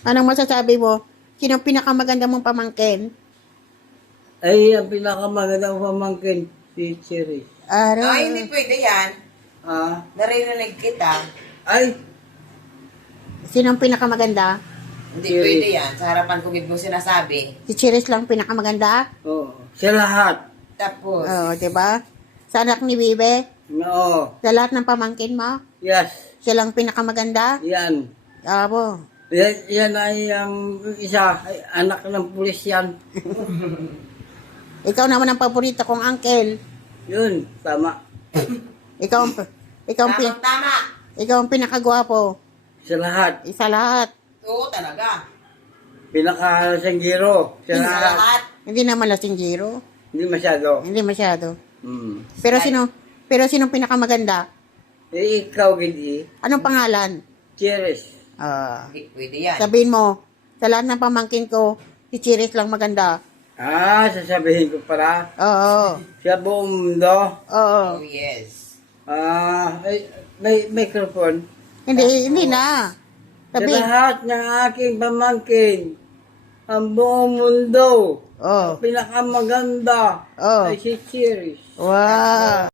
Anong masasabi mo? Sino ang pinakamaganda mong pamangkin? Ay, ang pinakamagandang pamangkin, si Cherry. Ay, hindi pwede yan. Ah, Naririnig kita. ay, Sino ang pinakamaganda? Hindi Cherry. pwede yan. Sa harapan ko mo sinasabi. Si Chiris lang pinakamaganda? oo. Sa lahat. Tapos, Oo, di ba? Sa anak ni Bibe? Oo. Sa lahat ng pamangkin mo? Yes. Siya lang pinakamaganda? Yan. Abo. Yan ay ang isa, ay, anak ng pulis yan. Ikaw naman ang paborito kong uncle. Yun, tama. Ikaw ang, ikaw ang, tama. ikaw ang pinakagwapo. Sa lahat. Isa lahat. Oo, talaga. Pinakasanggiro. Sa Sa lahat. lahat. Hindi naman lasing giro. Hindi masyado. Hindi masyado. Hmm. Pero sino pinakamaganda? Eh, ikaw, Gidi. Anong pangalan? Cheers. Hindi pwede yan. Sabihin mo, sa lahat ng pamangkin ko, si Chiris lang maganda. Ah, sasabihin ko para. Oo. Sa buong mundo. Oo. Oh, yes. Ah, may microphone. Hindi na. Sa Sabihin. lahat ng aking pamangkin, ang buong mundo, Oo. pinakamaganda Oh. ay si Cheers. Wow.